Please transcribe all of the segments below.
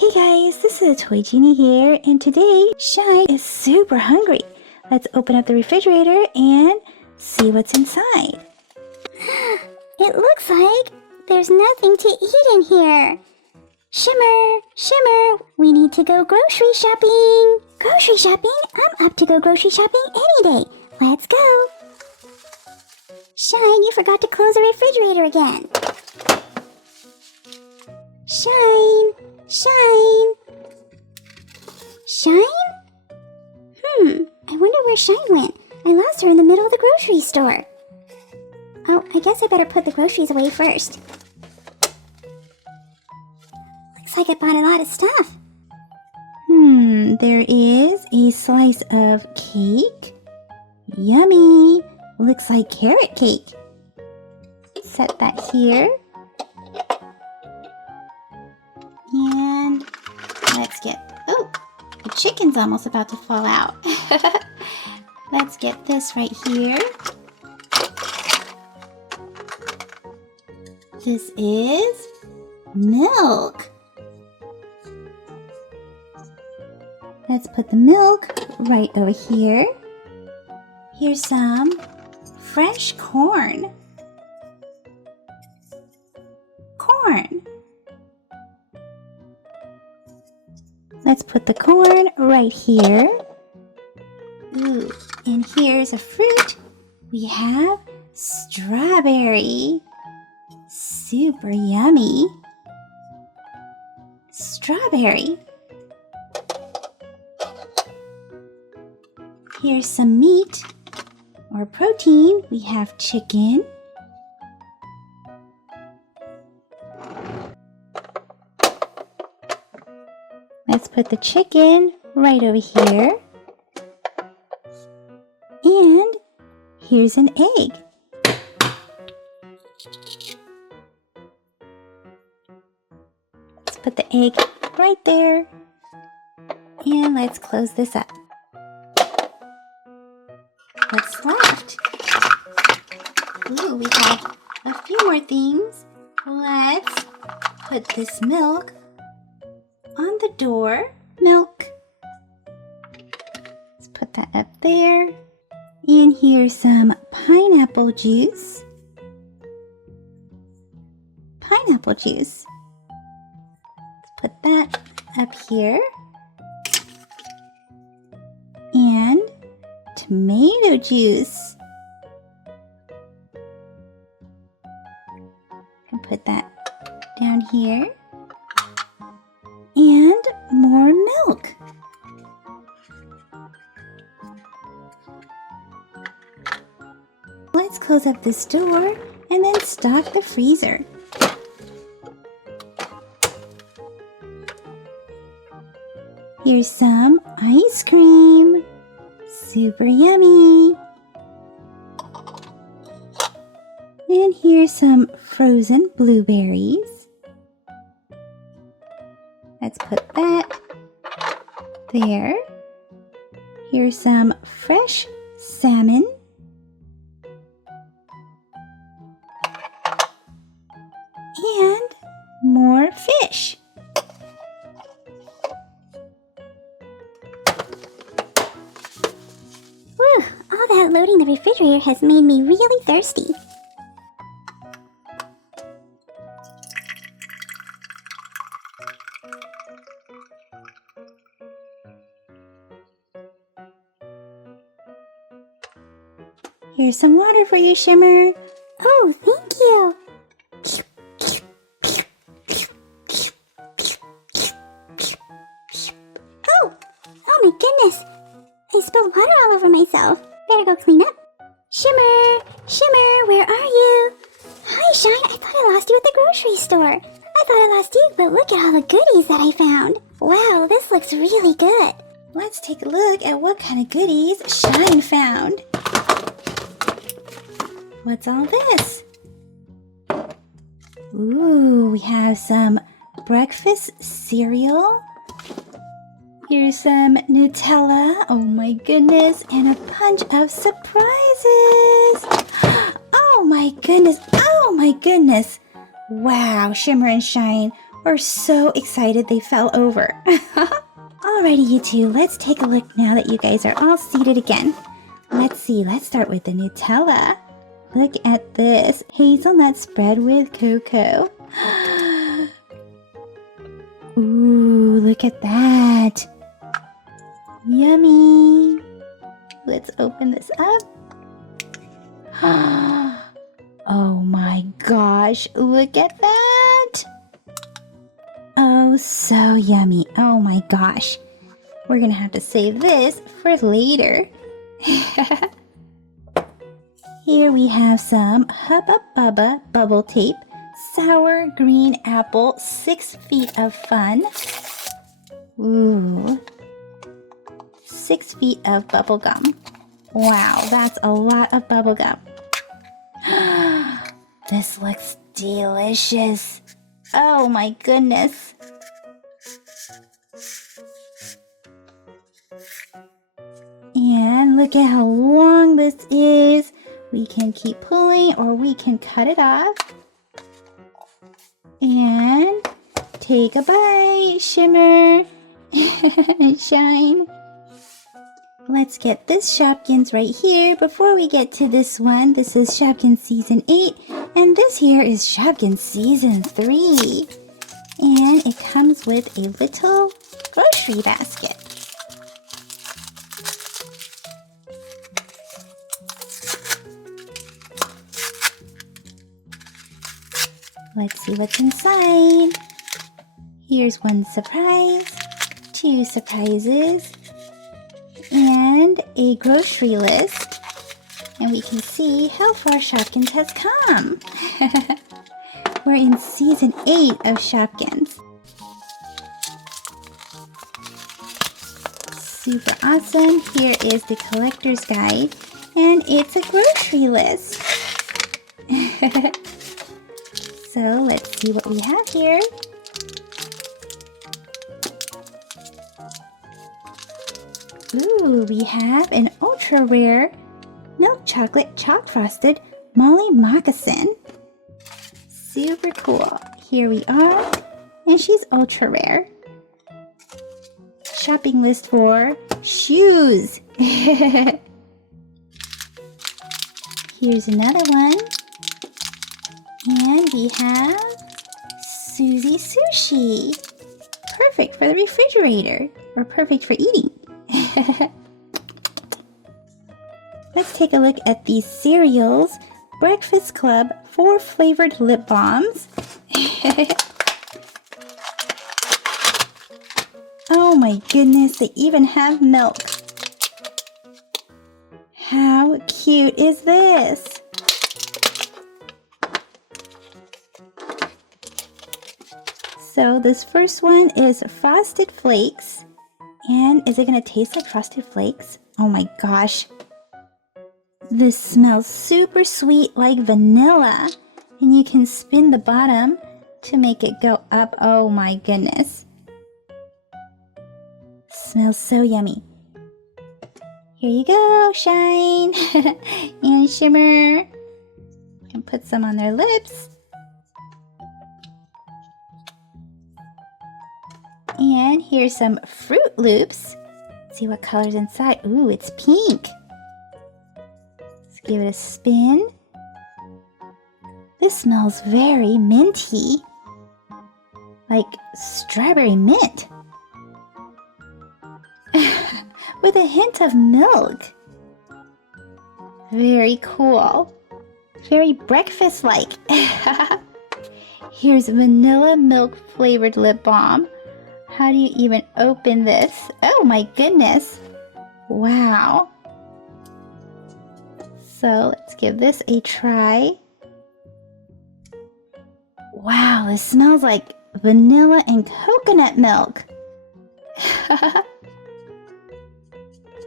Hey guys, this is Toy Genie here, and today Shine is super hungry. Let's open up the refrigerator and see what's inside. It looks like there's nothing to eat in here. Shimmer, we need to go grocery shopping. Grocery shopping? I'm up to go grocery shopping any day. Let's go. Shine, you forgot to close the refrigerator again. Shine. I wonder where Shine went. I lost her in the middle of the grocery store. Oh, I guess I better put the groceries away first. Looks like I bought a lot of stuff. There is a slice of cake. Yummy! Looks like carrot cake. Set that here. And let's get, the chicken's almost about to fall out. Let's get this right here. This is milk. Let's put the milk right over here. Here's some fresh corn. Let's put the corn right here. Ooh, and here's a fruit. We have strawberry. Super yummy. Strawberry. Here's some meat or protein. We have chicken. Let's put the chicken right over here. And here's an egg. Let's put the egg right there. And let's close this up. What's left? Ooh, we have a few more things. Let's put this milk on the door. Milk. Let's put that up there. And here's some pineapple juice. Pineapple juice. Let's put that up here. And tomato juice. And put that down here. And more milk. Let's close up this door and then stock the freezer. Here's some ice cream. Super yummy. And here's some frozen blueberries. Let's put that there. Here's some fresh salmon. And more fish. Whew, all that loading the refrigerator has made me really thirsty. Here's some water for you, Shimmer. Oh, thank you. Oh my goodness. I spilled water all over myself. Better go clean up. Shimmer, where are you? Hi, Shine. I thought I lost you at the grocery store. I thought I lost you, but look at all the goodies that I found. Wow, this looks really good. Let's take a look at what kind of goodies Shine found. What's all this? Ooh, we have some breakfast cereal. Here's some Nutella. Oh my goodness. And a bunch of surprises. Oh my goodness. Wow, Shimmer and Shine. are so excited they fell over. Alrighty, you two, let's take a look now that you guys are all seated again. Let's see, let's start with the Nutella. Look at this, hazelnut spread with cocoa. Ooh, look at that. Yummy. Let's open this up. Oh my gosh, look at that. Oh, so yummy. Oh my gosh. We're gonna have to save this for later. Here we have some Hubba Bubba bubble tape, sour green apple, 6 feet of fun. Ooh. 6 feet of bubble gum. Wow, that's a lot of bubble gum. This looks delicious. Oh my goodness. And look at how long this is. We can keep pulling or we can cut it off. And take a bite, Shimmer and Shine. Let's get this Shopkins right here. Before we get to this one, this is Shopkins Season 8, and this here is Shopkins Season 3. And it comes with a little grocery basket. Let's see what's inside. Here's one surprise, 2 surprises, and a grocery list. And we can see how far Shopkins has come. We're in Season 8 of Shopkins. Super awesome. Here is the collector's guide, and it's a grocery list. So let's see what we have here. Ooh, we have an ultra rare milk chocolate chalk frosted Molly moccasin. Super cool. Here we are, and she's ultra rare. Shopping list for shoes. Here's another one. And we have Susie Sushi. Perfect for the refrigerator, or perfect for eating. Let's take a look at these cereals. Breakfast Club 4 flavored lip balms. Oh my goodness, they even have milk. How cute is this? So this first one is Frosted Flakes. And is it going to taste like Frosted Flakes? Oh my gosh. This smells super sweet like vanilla. And you can spin the bottom to make it go up. Oh my goodness. Smells so yummy. Here you go, Shine and Shimmer. And put some on their lips. And here's some Fruit Loops. Let's see what color's inside. Ooh, it's pink. Let's give it a spin. This smells very minty. Like strawberry mint. With a hint of milk. Very cool. Very breakfast-like. Here's vanilla milk flavored lip balm. How do you even open this? Oh my goodness. Wow. So let's give this a try. Wow, this smells like vanilla and coconut milk.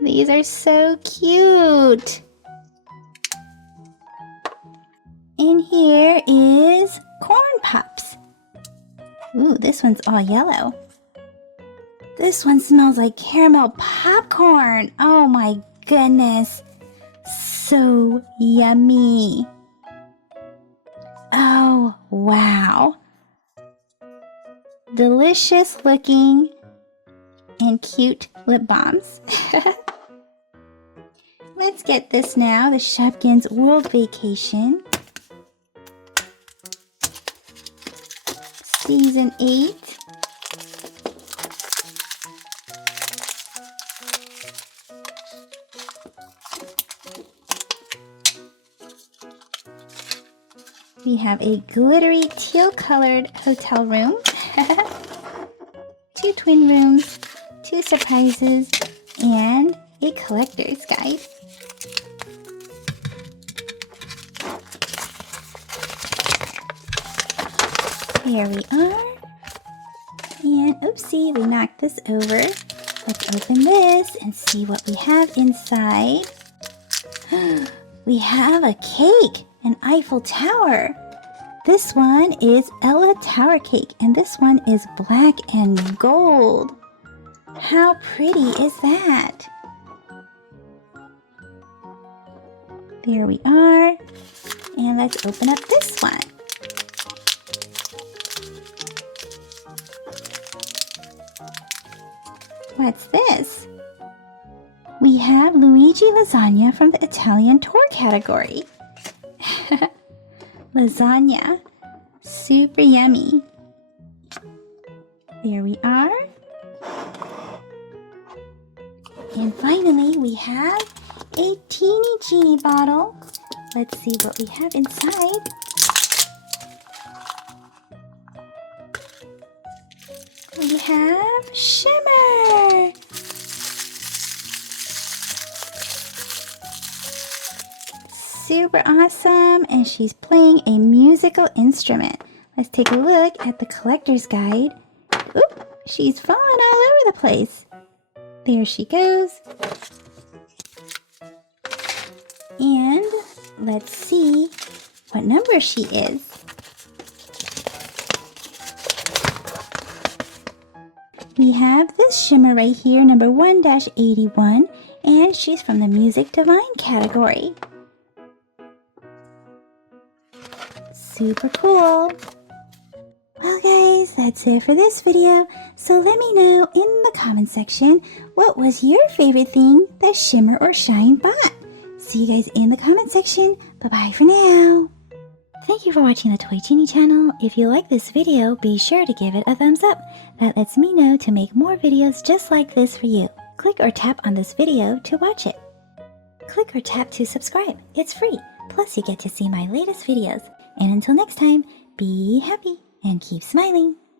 These are so cute. And here is Corn Pops. Ooh, this one's all yellow. This one smells like caramel popcorn. Oh my goodness. So yummy. Oh, wow. delicious looking and cute lip balms. Let's get this now, the Shopkins World Vacation. Season 8. We have a glittery teal-colored hotel room, 2 twin rooms, 2 surprises, and a collector's guide. Here we are. And oopsie, we knocked this over. Let's open this and see what we have inside. We have a cake, an Eiffel Tower. This one is Ella Tower Cake, and this one is black and gold. How pretty is that? There we are. And let's open up this one. What's this? We have Luigi lasagna from the Italian tour category. Lasagna, super yummy. There we are. And finally, we have a teeny genie bottle. Let's see what we have inside. We have Shimmer. Super awesome, and she's playing a musical instrument. Let's take a look at the collector's guide. Oop, she's falling all over the place. There she goes. And let's see what number she is. We have this shimmer right here, number 1-81, and she's from the Music Divine category. Super cool. Well guys, that's it for this video. So let me know in the comment section, what was your favorite thing that Shimmer or Shine bought? See you guys in the comment section. Bye-bye for now. Thank you for watching the Toy Genie channel. If you like this video, be sure to give it a thumbs up. That lets me know to make more videos just like this for you. Click or tap on this video to watch it. Click or tap to subscribe. It's free. Plus you get to see my latest videos. And until next time, be happy and keep smiling.